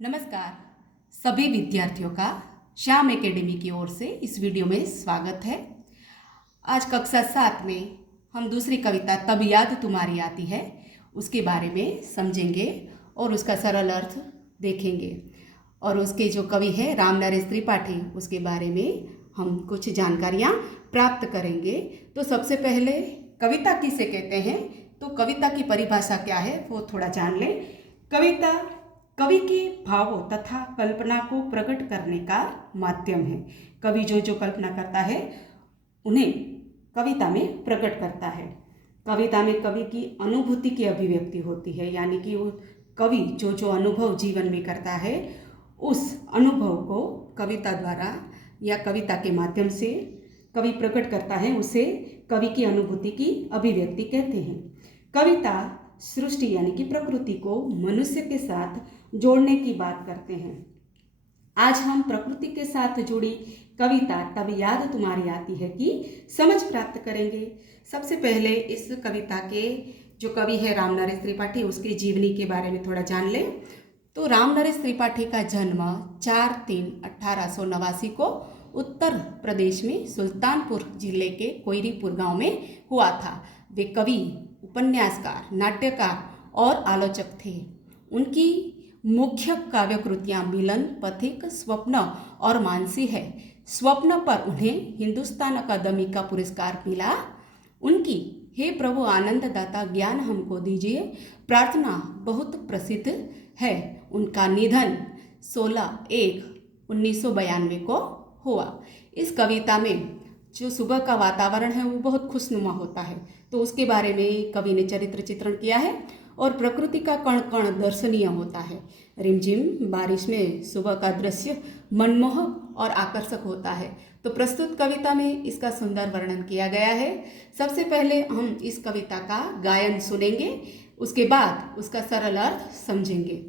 नमस्कार सभी विद्यार्थियों का श्याम एकेडमी की ओर से इस वीडियो में स्वागत है। आज कक्षा 7 में हम दूसरी कविता तब याद तुम्हारी आती है उसके बारे में समझेंगे और उसका सरल अर्थ देखेंगे और उसके जो कवि है राम नरेश त्रिपाठी उसके बारे में हम कुछ जानकारियाँ प्राप्त करेंगे। तो सबसे पहले कविता किसे कहते हैं, तो कविता की परिभाषा क्या है वो थोड़ा जान लें। कविता कवि के भावों तथा कल्पना को प्रकट करने का माध्यम है। कवि जो कल्पना करता है उन्हें कविता में प्रकट करता है। कविता में कवि की अनुभूति की अभिव्यक्ति होती है, यानी कि वो कवि जो अनुभव जीवन में करता है उस अनुभव को कविता द्वारा या कविता के माध्यम से कवि प्रकट करता है, उसे कवि की अनुभूति की अभिव्यक्ति कहते हैं। कविता सृष्टि यानी कि प्रकृति को मनुष्य के साथ जोड़ने की बात करते हैं। आज हम प्रकृति के साथ जुड़ी कविता तब याद तुम्हारी आती है की समझ प्राप्त करेंगे। सबसे पहले इस कविता के जो कवि है राम नरेश त्रिपाठी उसकी जीवनी के बारे में थोड़ा जान लें। तो राम नरेश त्रिपाठी का जन्म 4/3/1889 को उत्तर प्रदेश में सुल्तानपुर जिले के कोयरीपुर गांव में हुआ था। वे कवि, उपन्यासकार, नाट्यकार और आलोचक थे। उनकी मुख्य काव्य कृतियाँ मिलन, पथिक, स्वप्न और मानसी है। स्वप्न पर उन्हें हिंदुस्तान अकादमी का पुरस्कार मिला। उनकी हे प्रभु आनंददाता ज्ञान हमको दीजिए प्रार्थना बहुत प्रसिद्ध है। उनका निधन 16/1/1992 को हुआ। इस कविता में जो सुबह का वातावरण है वो बहुत खुशनुमा होता है, तो उसके बारे में कवि ने चरित्र चित्रण किया है। और प्रकृति का कण कण दर्शनीय होता है। रिमझिम बारिश में सुबह का दृश्य मनमोहक और आकर्षक होता है। तो प्रस्तुत कविता में इसका सुंदर वर्णन किया गया है। सबसे पहले हम इस कविता का गायन सुनेंगे, उसके बाद उसका सरल अर्थ समझेंगे।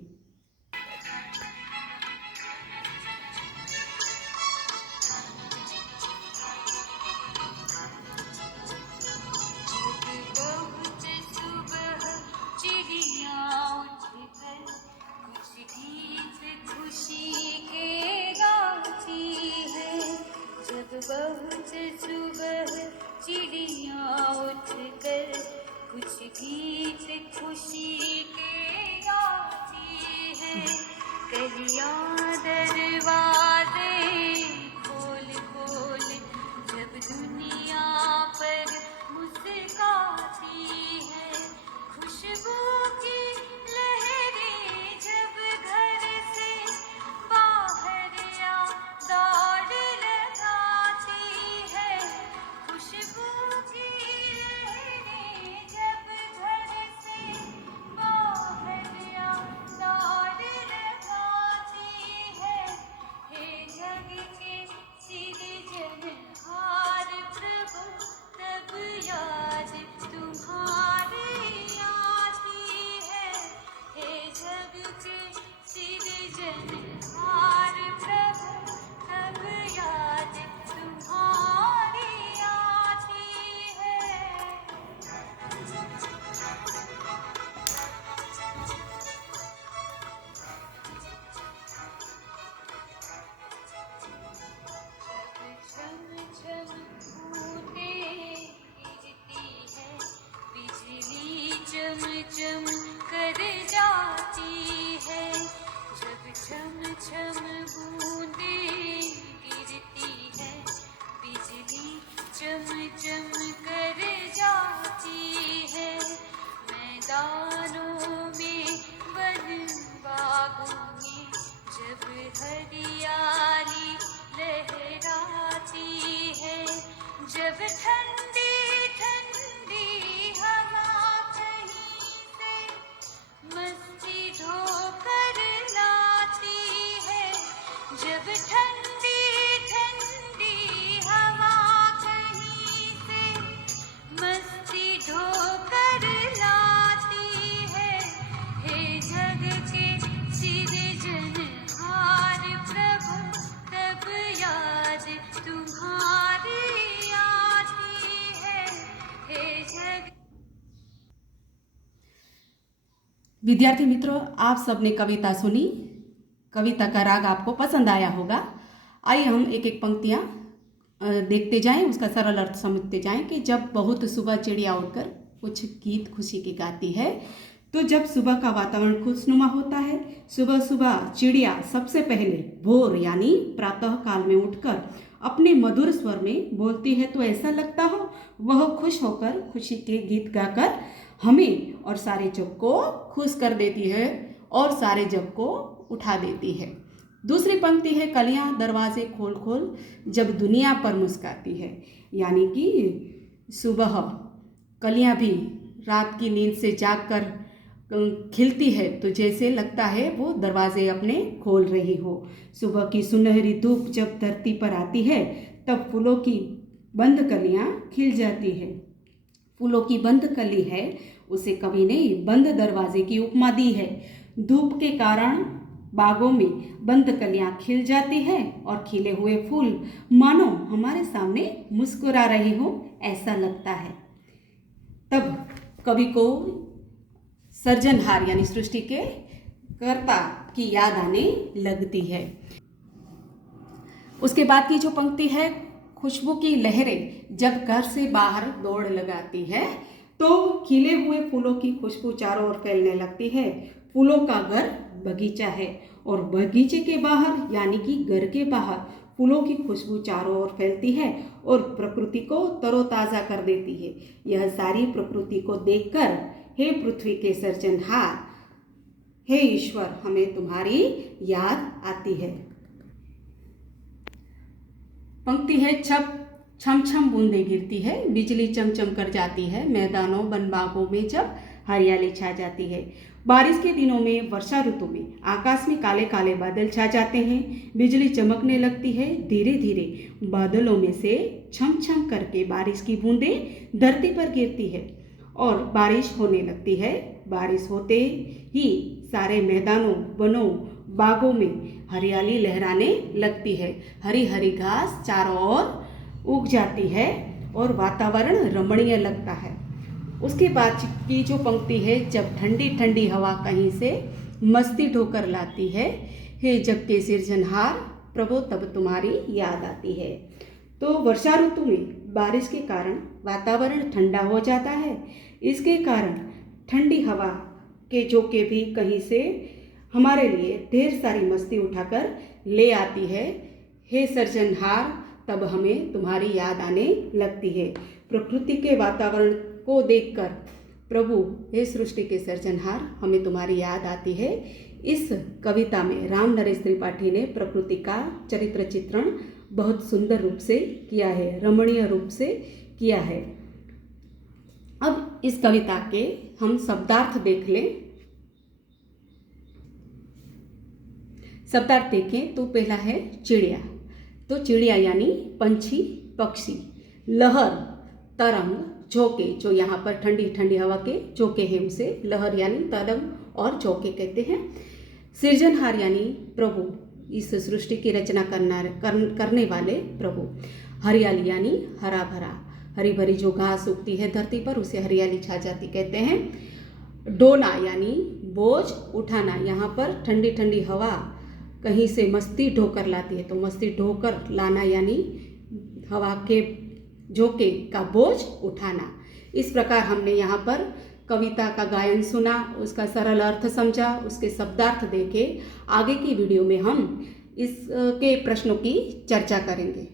बहुत सुबह चिड़िया उठकर कुछ गीत खुशी के गाती है। कलियां दरवाजे खोल खोल जब दुनिया पर मुस्काती है। खुशबू की लहरें जब घर से बाहर आ दौड़ लगाती है। खुशबू की लहरें जब घर से बाहर आ दौड़ लगाती है। हे जग के सिरजनहार प्रभु तब याद तुम्हारी आती है। हे जग के सिरजनहार प्रभु तब याद तुम्हारी आती है। छम छम बूंदें गिरती है, बिजली चम चम कर जाती है। जब छम छम बूंदें गिरती है, बिजली चम चम कर जाती है। मैदानों में वन बागों में जब हरियाली लहराती है। जब ठंडी ठंडी हवा कहीं से मस्ती ढोकर लाती है। जब ठंडी ठंडी हवा कहीं से मस्ती ढोकर लाती है। हे जग के सिरजनहार प्रभु तब याद तुम्हारी आती है। हे जग विद्यार्थी मित्रों, आप सबने कविता सुनी। कविता का राग आपको पसंद आया होगा। आइए हम एक एक पंक्तियाँ देखते जाएं, उसका सरल अर्थ समझते जाएं कि जब बहुत सुबह चिड़िया उड़कर कुछ गीत खुशी की गाती है। तो जब सुबह का वातावरण खुशनुमा होता है, सुबह सुबह चिड़िया सबसे पहले भोर यानी प्रातः काल में उठकर अपने मधुर स्वर में बोलती है, तो ऐसा लगता हो वह खुश होकर खुशी के गीत गाकर हमें और सारे जग को खुश कर देती है और सारे जग को उठा देती है। दूसरी पंक्ति है, कलियां दरवाजे खोल खोल जब दुनिया पर मुस्काती है। यानी कि सुबह कलियां भी रात की नींद से जागकर खिलती है, तो जैसे लगता है वो दरवाजे अपने खोल रही हो। सुबह की सुनहरी धूप जब धरती पर आती है, तब फूलों की बंद कलियां खिल जाती है। फूलों की बंद कली है, उसे कवि ने बंद दरवाजे की उपमा दी है। धूप के कारण बागों में बंद कलियां खिल जाती है और खिले हुए फूल मानो हमारे सामने मुस्कुरा रहे हो, ऐसा लगता है। तब कवि को सृजनहार यानी सृष्टि के कर्ता की याद आने लगती है। उसके बाद की जो पंक्ति है, खुशबू की लहरें जब घर से बाहर दौड़ लगाती है, तो खिले हुए फूलों की खुशबू चारों ओर फैलने लगती है। फूलों का घर बगीचा है और बगीचे के बाहर यानी कि घर के बाहर फूलों की खुशबू चारों ओर फैलती है और प्रकृति को तरोताज़ा कर देती है। यह सारी प्रकृति को देखकर हे पृथ्वी के सृजनहार, हे ईश्वर, हमें तुम्हारी याद आती है। पंक्ति है, छम छम बूंदें गिरती है, बिजली चमचम कर जाती है, मैदानों वन बागों में जब हरियाली छा जाती है। बारिश के दिनों में, वर्षा ऋतु में आकाश में काले काले बादल छा जाते हैं, बिजली चमकने लगती है। धीरे धीरे बादलों में से छम छम करके बारिश की बूंदें धरती पर गिरती है और बारिश होने लगती है। बारिश होते ही सारे मैदानों, वनों, बागों में हरियाली लहराने लगती है। हरी हरी घास चारों ओर उग जाती है और वातावरण रमणीय लगता है। उसके बाद की जो पंक्ति है, जब ठंडी ठंडी हवा कहीं से मस्ती ढोकर लाती है, हे जग के सिरजनहार प्रभु तब तुम्हारी याद आती है। तो वर्षा ऋतु में बारिश के कारण वातावरण ठंडा हो जाता है। इसके कारण ठंडी हवा के झोंके भी कहीं से हमारे लिए ढेर सारी मस्ती उठाकर ले आती है। हे सृजनहार, तब हमें तुम्हारी याद आने लगती है। प्रकृति के वातावरण को देखकर प्रभु, हे सृष्टि के सृजनहार, हमें तुम्हारी याद आती है। इस कविता में राम नरेश त्रिपाठी ने प्रकृति का चरित्र चित्रण बहुत सुंदर रूप से किया है, रमणीय रूप से किया है। अब इस कविता के हम शब्दार्थ देख लें। शब्दार्थ देखें तो पहला है चिड़िया। तो चिड़िया यानी पंछी, पक्षी। लहर, तरंग, झोंके, जो यहाँ पर ठंडी ठंडी हवा के झोंके हैं उसे लहर यानी तरंग और झोंके कहते हैं। सृजनहार यानी प्रभु, इस सृष्टि की रचना करने वाले प्रभु। हरियाली यानी हरा भरा, हरी भरी जो घास उगती है धरती पर उसे हरियाली छा जाती कहते हैं। डोना यानी बोझ उठाना, यहाँ पर ठंडी ठंडी हवा कहीं से मस्ती ढोकर लाती है, तो मस्ती ढोकर लाना यानी हवा के झोंके का बोझ उठाना। इस प्रकार हमने यहाँ पर कविता का गायन सुना, उसका सरल अर्थ समझा, उसके शब्दार्थ देखे। आगे की वीडियो में हम इसके प्रश्नों की चर्चा करेंगे।